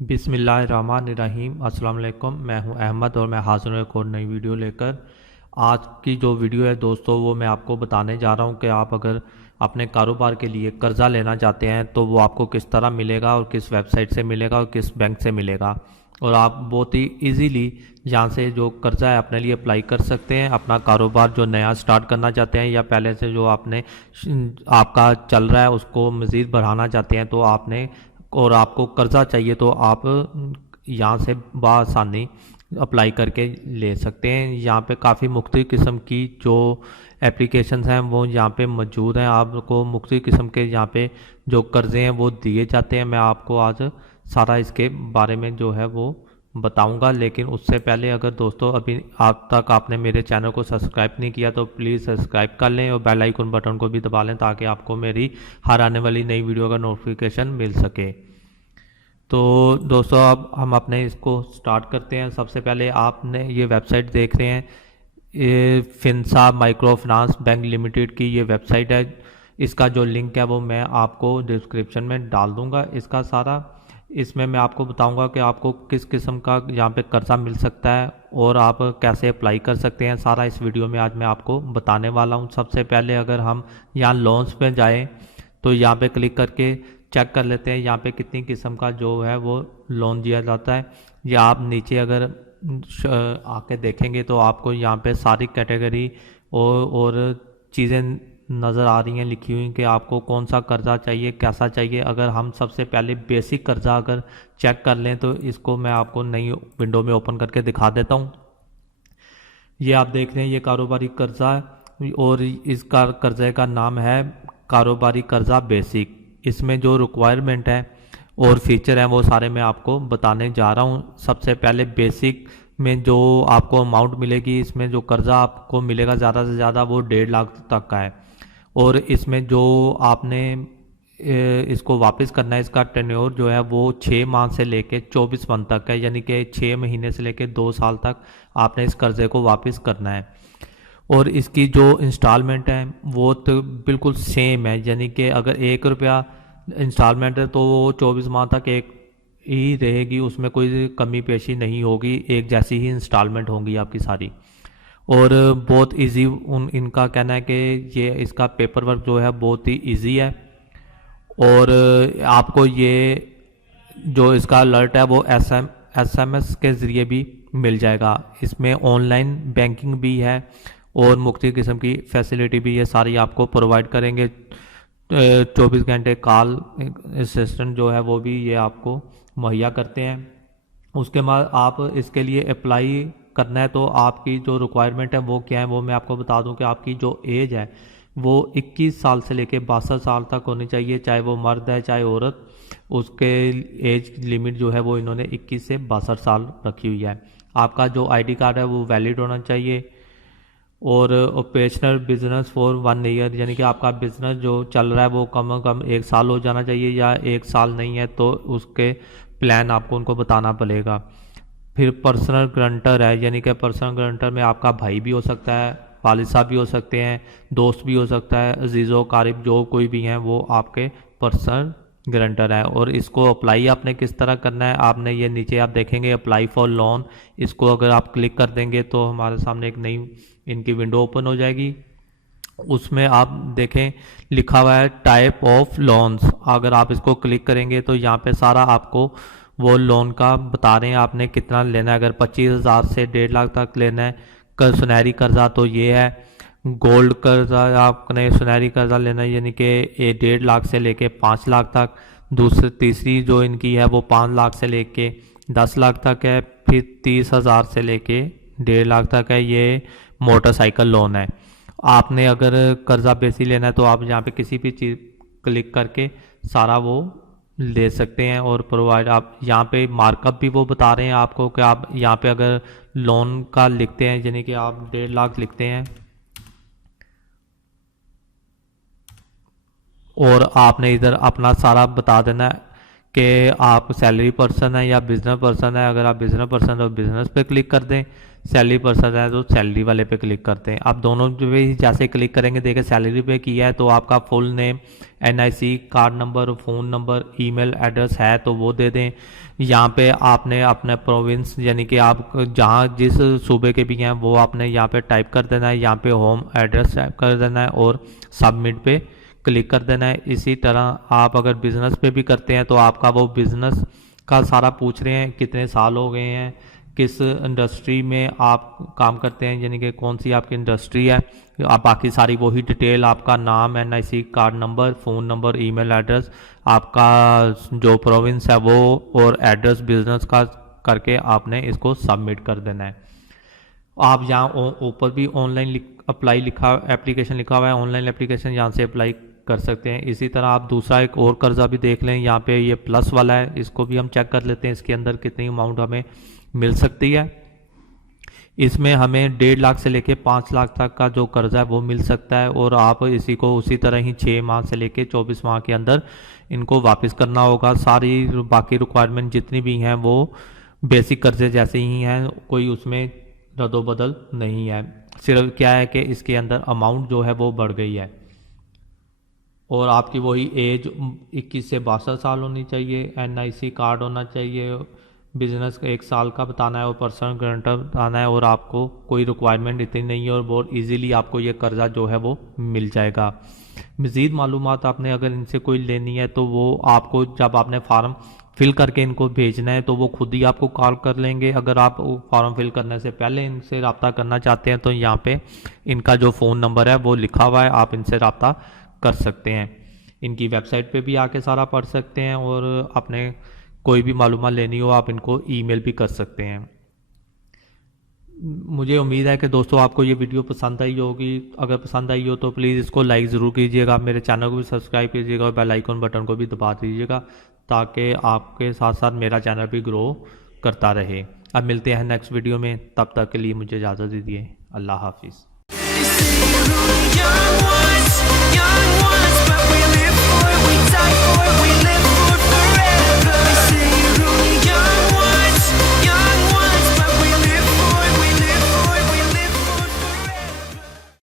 बिस्मिल्लाहिर्रहमानिर्रहीम। अस्सलाम वालेकुम। मैं हूं अहमद और मैं हाजिर हूं एक और नई वीडियो लेकर। आज की जो वीडियो है दोस्तों, वो मैं आपको बताने जा रहा हूं कि आप अगर अपने कारोबार के लिए कर्ज़ा लेना चाहते हैं तो वो आपको किस तरह मिलेगा और किस वेबसाइट से मिलेगा और किस बैंक से मिलेगा, और आप बहुत ही इजीली यहाँ से जो कर्ज़ा है अपने लिए अप्लाई कर सकते हैं। अपना कारोबार जो नया स्टार्ट करना चाहते हैं या पहले से जो आपने आपका चल रहा है उसको मज़ीद बढ़ाना चाहते हैं तो आपने और आपको कर्ज़ा चाहिए तो आप यहाँ से बआसानी अप्लाई करके ले सकते हैं। यहाँ पे काफ़ी मुख्तलिफ़ किस्म की जो एप्लीकेशंस हैं वो यहाँ पे मौजूद हैं। आपको मुख्तलिफ़ किस्म के यहाँ पे जो कर्ज़े हैं वो दिए जाते हैं। मैं आपको आज सारा इसके बारे में जो है वो बताऊंगा, लेकिन उससे पहले अगर दोस्तों अभी आप तक आपने मेरे चैनल को सब्सक्राइब नहीं किया तो प्लीज़ सब्सक्राइब कर लें और बेल आइकन बटन को भी दबा लें ताकि आपको मेरी हर आने वाली नई वीडियो का नोटिफिकेशन मिल सके। तो दोस्तों अब हम अपने इसको स्टार्ट करते हैं। सबसे पहले आपने ये वेबसाइट देख रहे हैं, ये फिनसा माइक्रो फाइनेंस बैंक लिमिटेड की ये वेबसाइट है। इसका जो लिंक है वो मैं आपको डिस्क्रिप्शन में डाल दूंगा। इसका सारा इसमें मैं आपको बताऊंगा कि आपको किस किस्म का यहाँ पे कर्ज़ा मिल सकता है और आप कैसे अप्लाई कर सकते हैं। सारा इस वीडियो में आज मैं आपको बताने वाला हूँ। सबसे पहले अगर हम यहाँ लोन्स पे जाएं तो यहाँ पे क्लिक करके चेक कर लेते हैं यहाँ पे कितनी किस्म का जो है वो लोन दिया जाता है। या आप नीचे अगर आके देखेंगे तो आपको यहाँ पे सारी कैटेगरी और चीज़ें नज़र आ रही हैं लिखी हुई कि आपको कौन सा कर्ज़ा चाहिए, कैसा चाहिए। अगर हम सबसे पहले बेसिक कर्ज़ा अगर चेक कर लें तो इसको मैं आपको नई विंडो में ओपन करके दिखा देता हूँ। ये आप देख रहे हैं ये कारोबारी कर्ज़ा है और इसका कर्ज़े का नाम है कारोबारी कर्ज़ा बेसिक। इसमें जो रिक्वायरमेंट है और फीचर हैं वो सारे मैं आपको बताने जा रहा हूँ। सबसे पहले बेसिक में जो आपको अमाउंट मिलेगी, इसमें जो कर्ज़ा आपको मिलेगा ज़्यादा से ज़्यादा वो 1.5 लाख तक का है। और इसमें जो आपने इसको वापस करना है, इसका टेन्योर जो है वो 6 माह से लेके 24 मंथ तक है, यानी कि 6 महीने से लेके 2 साल तक आपने इस कर्ज़े को वापस करना है। और इसकी जो इंस्टॉलमेंट है वो तो बिल्कुल सेम है, यानी कि अगर 1 रुपया इंस्टॉलमेंट है तो वो 24 माह तक एक ही रहेगी, उसमें कोई कमी पेशी नहीं होगी, एक जैसी ही इंस्टॉलमेंट होंगी आपकी सारी। और बहुत इजी इनका कहना है कि ये इसका पेपर वर्क जो है बहुत ही इजी है। और आपको ये जो इसका अलर्ट है वो एसएमएस के ज़रिए भी मिल जाएगा। इसमें ऑनलाइन बैंकिंग भी है और मुख्तलिफ़ किस्म की फैसिलिटी भी ये सारी आपको प्रोवाइड करेंगे। 24 घंटे कॉल असिस्टेंट जो है वो भी ये आपको मुहैया करते हैं। उसके बाद आप इसके लिए अप्लाई करना है तो आपकी जो रिक्वायरमेंट है वो क्या है वो मैं आपको बता दूं कि आपकी जो एज है वो 21 साल से लेके 62 साल तक होनी चाहिए, चाहे वो मर्द है चाहे औरत। उसके एज लिमिट जो है वो इन्होंने 21 से 62 साल रखी हुई है। आपका जो आईडी कार्ड है वो वैलिड होना चाहिए। और ऑपरेशनल बिजनेस फॉर 1 ईयर, यानी कि आपका बिजनेस जो चल रहा है वो कम से कम 1 साल हो जाना चाहिए, या 1 साल नहीं है तो उसके प्लान आपको उनको बताना पड़ेगा। फिर पर्सनल गारंटर है, यानी कि पर्सनल गारंटर में आपका भाई भी हो सकता है, वालिद साहब भी हो सकते हैं, दोस्त भी हो सकता है, अजीज़ो कारिब जो कोई भी हैं वो आपके पर्सनल गारंटर है। और इसको अप्लाई आपने किस तरह करना है, आपने ये नीचे आप देखेंगे अप्लाई फॉर लोन, इसको अगर आप क्लिक कर देंगे तो हमारे सामने एक नई इनकी विंडो ओपन हो जाएगी। उसमें आप देखें लिखा हुआ है टाइप ऑफ लोन्स। अगर आप इसको क्लिक करेंगे तो यहाँ पे सारा आपको वो लोन का बता रहे हैं आपने कितना लेना है। अगर 25,000 से 1.5 लाख तक लेना है सुनहरी कर्जा तो ये है। गोल्ड कर्जा आपने सुनहरी कर्जा लेना है, यानी कि 1.5 लाख से लेके 5 लाख तक। तीसरी जो इनकी है वो 5 लाख से लेके 10 लाख तक है। फिर 30,000 से लेके 1.5 लाख तक है, ये मोटरसाइकिल लोन है। आपने अगर कर्जा बेसी लेना है तो आप यहाँ पे किसी भी चीज़ क्लिक करके सारा वो ले सकते हैं। और प्रोवाइड आप यहाँ पे मार्कअप भी वो बता रहे हैं आपको कि आप यहाँ पे अगर लोन का लिखते हैं, यानी कि आप 1.5 लाख लिखते हैं और आपने इधर अपना सारा बता देना है कि आप सैलरी पर्सन है या बिजनेस पर्सन है। अगर आप बिजनेस पर्सन तो बिजनेस पे क्लिक कर दें, सैलरी पर्सन है तो सैलरी वाले पे क्लिक करते हैं। आप दोनों जो भी जैसे क्लिक करेंगे, देखिए सैलरी पे किया है तो आपका full name, NIC card number, phone number, email address है तो वो दे दें। यहाँ पे आपने अपने प्रोविंस यानी कि आप जहाँ जिस सूबे के भी हैं वो आपने यहाँ पे टाइप कर देना है, यहाँ पे होम एड्रेस टाइप कर देना है और सबमिट पे क्लिक कर देना है। इसी तरह आप अगर बिज़नेस पे भी करते हैं तो आपका वो बिज़नेस का सारा पूछ रहे हैं, कितने साल हो गए हैं, किस इंडस्ट्री में आप काम करते हैं, यानी कि कौन सी आपकी इंडस्ट्री है। आप बाकी सारी वही डिटेल, आपका नाम, NIC card number, phone number, email address, आपका जो प्रोविंस है वो और एड्रेस बिजनेस का करके आपने इसको सबमिट कर देना है। आप यहाँ ऊपर भी ऑनलाइन अप्लाई लिखा, एप्लीकेशन लिखा हुआ है, ऑनलाइन एप्लीकेशन यहाँ से अप्लाई कर सकते हैं। इसी तरह आप दूसरा एक और कर्जा भी देख लें, यहाँ पे ये प्लस वाला है, इसको भी हम चेक कर लेते हैं इसके अंदर कितनी अमाउंट हमें मिल सकती है। इसमें हमें 1.5 लाख से लेके 5 लाख तक का जो कर्जा है वो मिल सकता है और आप इसी को उसी तरह ही 6 माह से लेके 24 माह के अंदर इनको वापस करना होगा। सारी बाकी रिक्वायरमेंट जितनी भी हैं वो बेसिक कर्जे जैसे ही हैं, कोई उसमें रद्दोबदल नहीं है। सिर्फ क्या है कि इसके अंदर अमाउंट जो है वो बढ़ गई है और आपकी वही एज 21 से 62 साल होनी चाहिए, एनआईसी कार्ड होना चाहिए, बिजनेस 1 साल का बताना है और पर्सनल गारंटर बताना है और आपको कोई रिक्वायरमेंट इतनी नहीं है और बहुत इजीली आपको ये कर्जा जो है वो मिल जाएगा। मज़ीद मालूमात आपने अगर इनसे कोई लेनी है तो वो आपको जब आपने फार्म फिल करके इनको भेजना है तो वो खुद ही आपको कॉल कर लेंगे। अगर आप फॉर्म फिल करने से पहले इनसे रब्ता करना चाहते हैं तो यहाँ पे इनका जो फ़ोन नंबर है वो लिखा हुआ है, आप इनसे रब्ता कर सकते हैं। इनकी वेबसाइट पे भी आके सारा पढ़ सकते हैं और अपने कोई भी मालूमात लेनी हो आप इनको ईमेल भी कर सकते हैं। मुझे उम्मीद है कि दोस्तों आपको ये वीडियो पसंद आई होगी। अगर पसंद आई हो तो प्लीज़ इसको लाइक ज़रूर कीजिएगा, मेरे चैनल को भी सब्सक्राइब कीजिएगा और बेल आइकन बटन को भी दबा दीजिएगा ताकि आपके साथ साथ मेरा चैनल भी ग्रो करता रहे। अब मिलते हैं नेक्स्ट वीडियो में, तब तक के लिए मुझे इजाज़त दीजिए। अल्लाह हाफिज़।